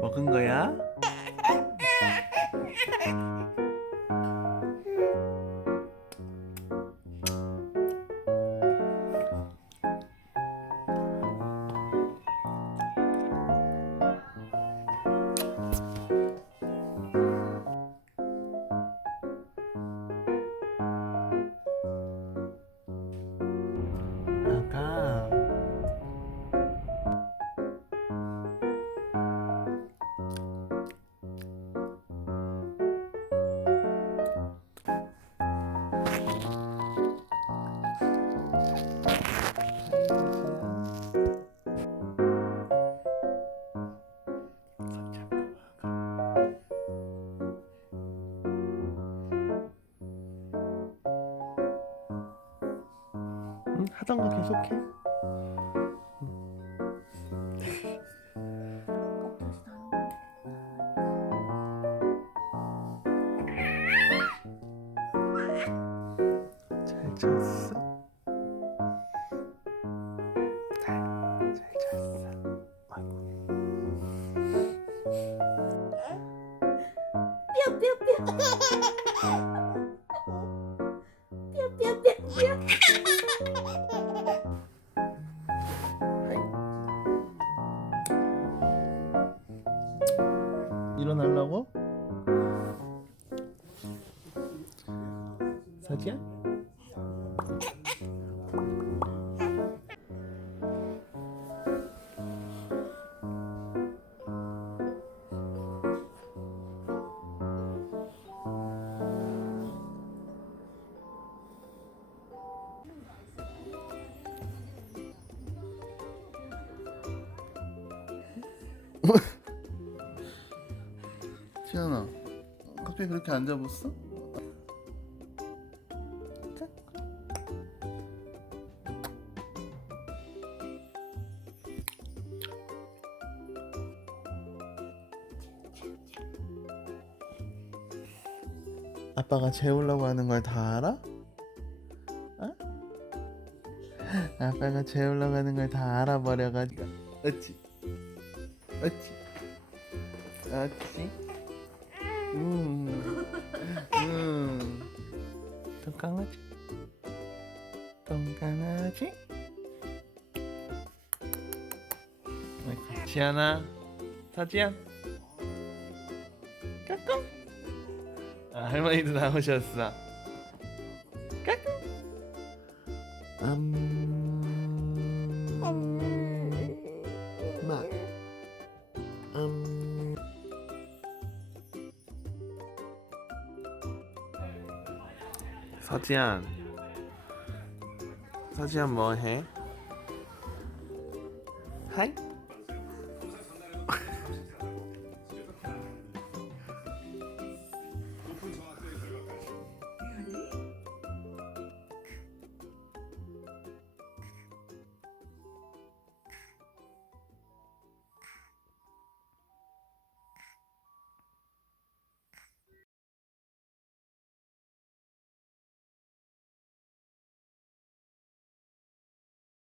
먹은 거야? 응, 하던 거 계속해. 잘 잤어? 잘, 잘 잤어. 아이고. 일어나려고? 사지야? 지연아, 갑자기 그렇게 앉아봤어? 아빠가 재우려고 하는 걸 다 알아? 어? 아빠가 재우려고 하는 걸 다 알아버려가지고 어찌? 어찌? 어찌? 음, 음. 똥강아지, 똥강아지. 아이고, 지안아, 사지안, 까꿍. 아, 할머니도 나오셨어. 까꿍. 음, 서지안 서지안 뭐해? 하이